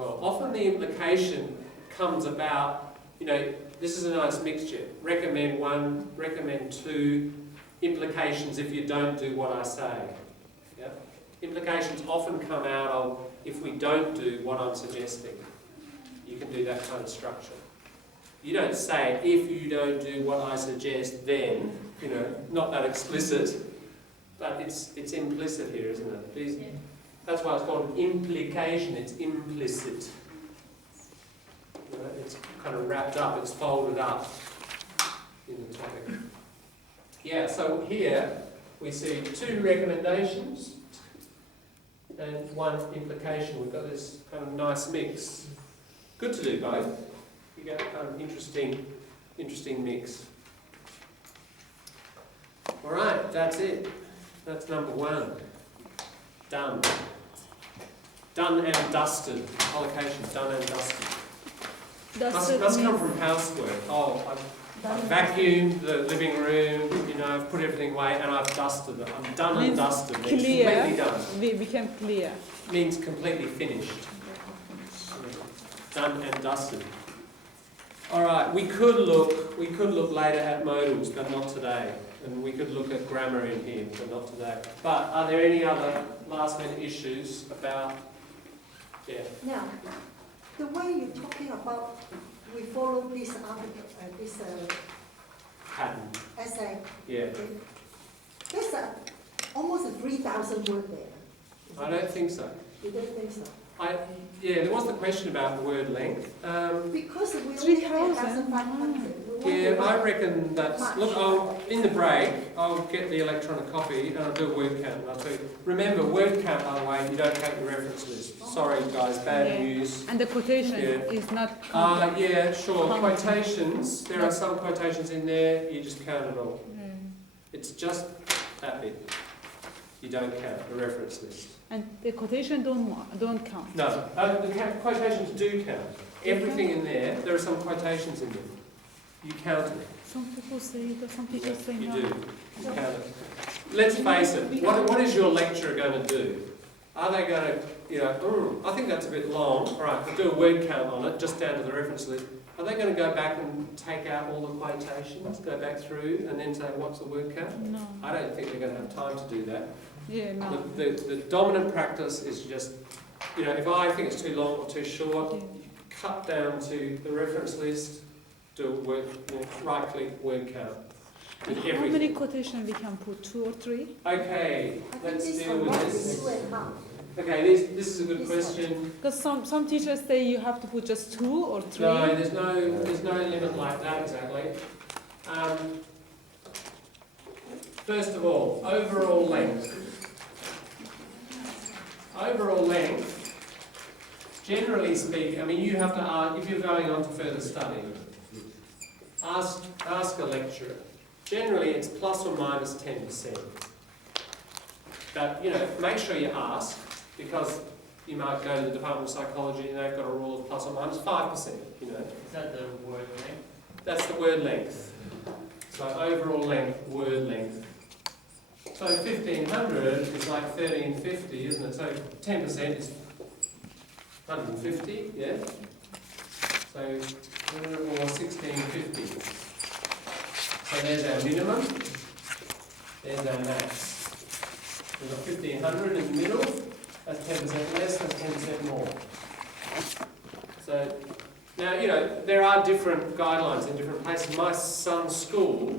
well. Often the implication comes about, this is a nice mixture. Recommend one, recommend two, implications if you don't do what I say. Yeah? Implications often come out of if we don't do what I'm suggesting. You can do that kind of structure. You don't say, if you don't do what I suggest, then, not that explicit, but it's implicit here, isn't it? That's why it's called implication, it's implicit. It's kind of wrapped up, it's folded up in the topic. Yeah, so here we see two recommendations and one implication. We've got this kind of nice mix. Good to do both. You get a kind of interesting mix. Alright, that's it. That's number one. Done. Done and dusted. Collocation, done and dusted. Must come from housework. I've vacuumed the living room, I've put everything away and I've dusted it. I'm done and dusted. It's completely done. We became clear. Means completely finished. Done and dusted. Alright, we could look later at modals, but not today. And we could look at grammar in here, but not today. But are there any other last minute issues about Now, the way you're talking about, we follow this article, this pattern? essay. Yeah. There's almost 3,000 words there. I don't think so. You don't think so? There was the question about the word length. Because we only have 1,500. Yeah, I reckon that's... Look, in the break, I'll get the electronic copy and I'll do a word count. And I'll tell you. Remember, word count, by the way, you don't take the reference list. Sorry, guys, bad news. And the quotation is not... yeah, sure. Quotations, there are some quotations in there, you just count it all. It's just that bit. You don't count the reference list. And the quotation don't count. No, the quotations do count. Everything in there are some quotations in there. You count it. Some people say it, some people say you no. do. You count it. Let's face it, what is your lecturer going to do? Are they going to, I think that's a bit long. All right, we'll do a word count on it, just down to the reference list. Are they going to go back and take out all the quotations, go back through, and then say, what's the word count? No. I don't think they're going to have time to do that. Yeah, no. The dominant practice is just, if I think it's too long or too short, you cut down to the reference list, do a word, right-click, word count. How many quotations we can put? 2 or 3? Okay, let's deal with this. 2.5. Okay, this is a good question. Because some teachers say you have to put just 2 or 3. No, there's no limit like that exactly. First of all, overall length. Overall length, generally speaking, you have to ask, if you're going on to further study, ask a lecturer. Generally, it's plus or minus 10%. But, make sure you ask, because you might go to the Department of Psychology and they've got a rule of plus or minus 5%, Is that the word length? That's the word length. So overall length, word length. So 1,500 is like 1,350, isn't it? So 10% is 150, yeah? So, or 1,650. So there's our minimum, there's our max. We've got 1,500 in the middle, that's 10% less, that's 10% more. So, now, there are different guidelines in different places. My son's school,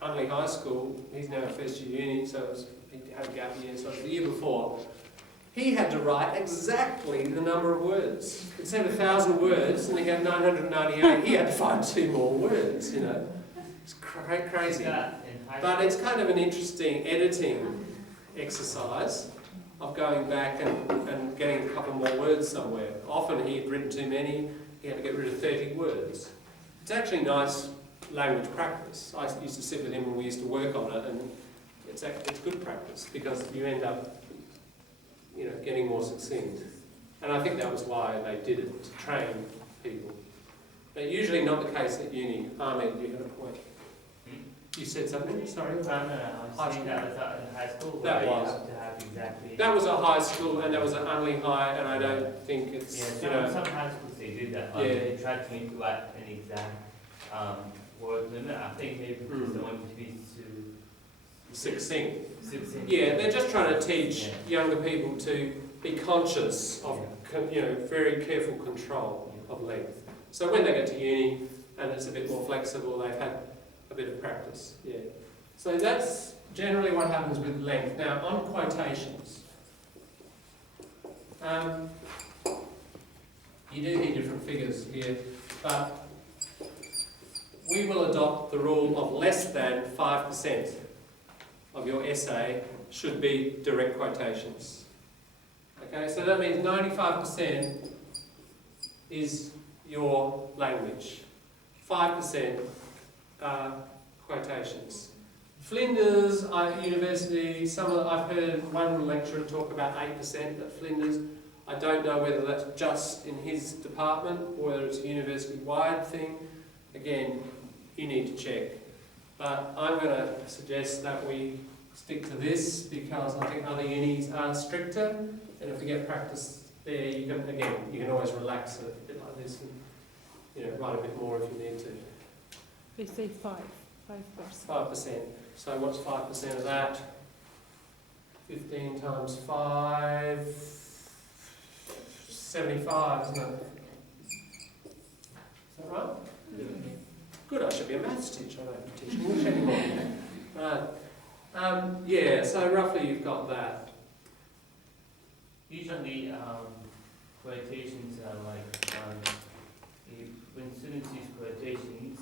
Unley High School, he's now at first year uni, so he had a gap year, so it was the year before. He had to write exactly the number of words. It said 1,000 words, and he had 998. He had to find 2 more words, It's crazy. But it's kind of an interesting editing exercise of going back and getting a couple more words somewhere. Often he had written too many, he had to get rid of 30 words. It's actually nice language practice. I used to sit with him when we used to work on it, and it's good practice because you end up getting more succinct. And I think that was why they did it, to train people. But usually not the case at uni. Ahmed, you had a point. You said something? Sorry? No. I was saying that was in high school. That where was. You have to have exactly. That was a high school and that was an Unley High, and I don't think it's, Yeah, you know, some high schools they do that. Yeah. They try to make like an exact word limit. I think maybe because they want it to be succinct. succinct. Yeah, they're just trying to teach Yeah. younger people to be conscious of, very careful control of length. So when they get to uni and it's a bit more flexible, they've had a bit of practice. Yeah. So that's generally what happens with length. Now on quotations, you do hear different figures here, but we will adopt the rule of less than 5% of your essay should be direct quotations. Okay, so that means 95% is your language, 5% are quotations. Flinders University, I've heard one lecturer talk about 8% at Flinders. I don't know whether that's just in his department or whether it's a university-wide thing. Again, you need to check. But I'm going to suggest that we stick to this because I think other unis are stricter, and if we get practice there, you can always relax it a bit like this and write a bit more if you need to. They say 5%. 5%. So what's 5% of that? 15 times 5, 75, isn't it? Is that right? Good, I should be a maths teacher. I don't have to teach English anymore. Right. So roughly you've got that. Usually, quotations are like, when students use quotations,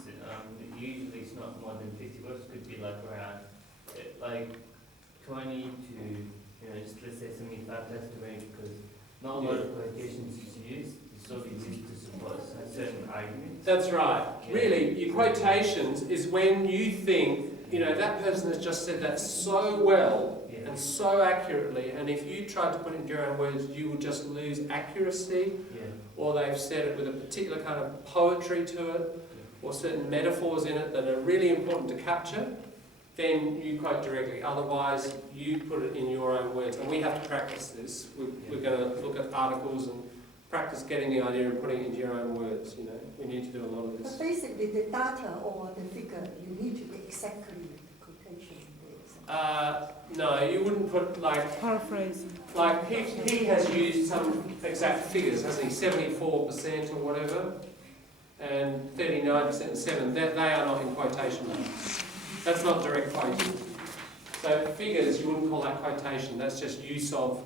usually it's not more than 50 words. Could be like around, like 20 to, let's say 75, that's the range, because not a lot of quotations is used. It's sort of used to support a certain argument. That's right. Yeah. Really, your quotations is when you think, that person has just said that so well, Yeah. and so accurately, and if you tried to put it into your own words, you would just lose accuracy, Yeah. or they've said it with a particular kind of poetry to it, or certain metaphors in it that are really important to capture, then you quote directly. Otherwise, you put it in your own words. And we have to practice this. We're going to look at articles and practice getting the idea and putting it into your own words. We need to do a lot of But this. basically, the data or the figure, you need to be exactly the quotation there. No, you wouldn't put Paraphrasing. like he has used some exact figures, hasn't he? 74% or whatever, and 39% and 7. They are not in quotation marks. That's not direct quoting. So figures, you wouldn't call that quotation. That's just use of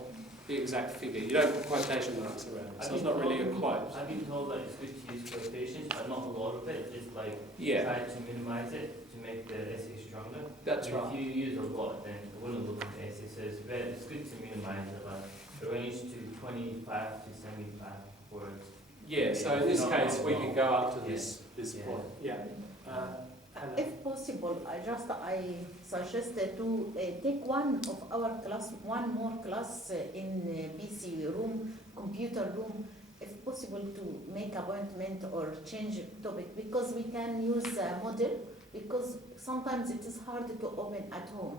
the exact figure. You don't put quotation marks around it. So it's not really a quote. I've been told that it's good to use quotations, but not a lot of it. It's like Yeah, try to minimize it to make the essay stronger. that's If right. you use a lot, then it wouldn't look at the essay. So it's good to minimize it, like the range to 25 to 75 words. Yeah, so in this case, we can go up to this Yeah. point. Yeah. Hannah. If possible, I suggest to take one more class in PC room, computer room, if possible to make appointment or change topic, because we can use a model, because sometimes it is hard to open at home.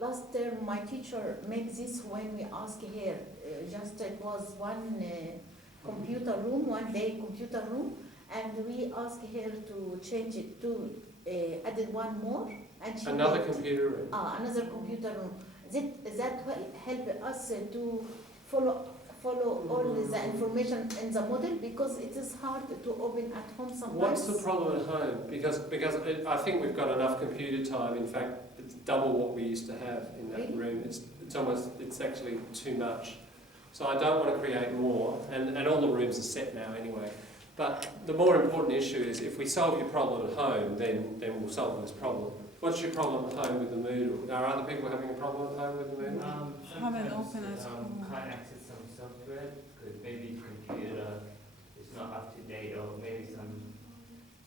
Last term, my teacher made this when we asked her, it was one computer room, one day computer room, and we asked her to change it to added one more, and she Another did. computer room. Another computer room. That will help us to follow all the information in the model, because it is hard to open at home sometimes. What's the problem at home? Because I think we've got enough computer time. In fact, it's double what we used to have in that Really? room. It's actually too much. So I don't want to create more, and all the rooms are set now anyway. But the more important issue is if we solve your problem at home, then we'll solve this problem. What's your problem at home with the Moodle? Are other people having a problem at home with the Moodle? Haven't Sometimes, opened at school. can't access some software because maybe the computer is not up to date, or maybe some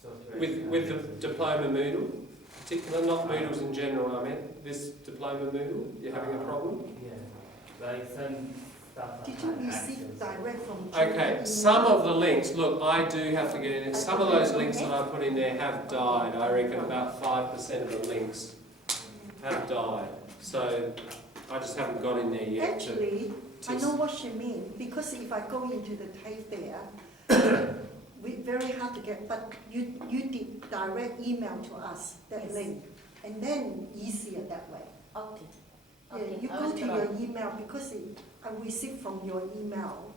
software. With the diploma Moodle, particular, not Moodles in general, I meant this diploma Moodle, you're having a problem? Yeah, like some stuff. I Did you can't receive access. direct from Okay, China? some of the links, look, I do have to get in. Some of those links that I put in there have died. I reckon about 5% of the links have died. So I just haven't got in there yet. Actually, I to- know what she means, because if I go into the TAFE there, we very hard to get, but you did direct email to us, that Yes. link, and then easier that way. Okay. Yeah, Okay, you I go will to try. your email, because I received from your email.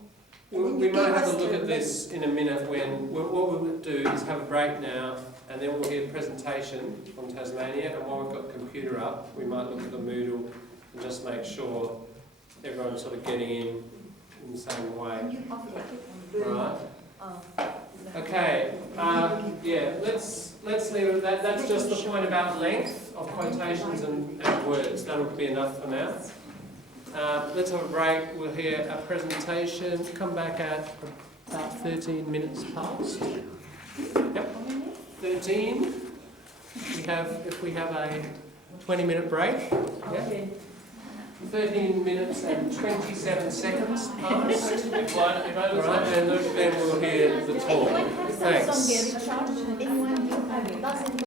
and We then we you might gave have us a look the at this in a minute when, what we'll do is have a break now, and then we'll hear a presentation from Tasmania, and while we've got the computer up, we might look at the Moodle and just make sure everyone's sort of getting in the same way. And you offer it. Right? Uh, Okay, yeah, let's leave it at that. That's just the point about length of quotations and words. That'll be enough for now. Let's have a break. We'll hear a presentation. Come back at about 13 minutes past. Yep, 13. If we have a 20-minute break. Yeah. 13 minutes and 27 seconds past. If I All was right, and then we'll hear the talk. Thanks. Anyone you have doesn't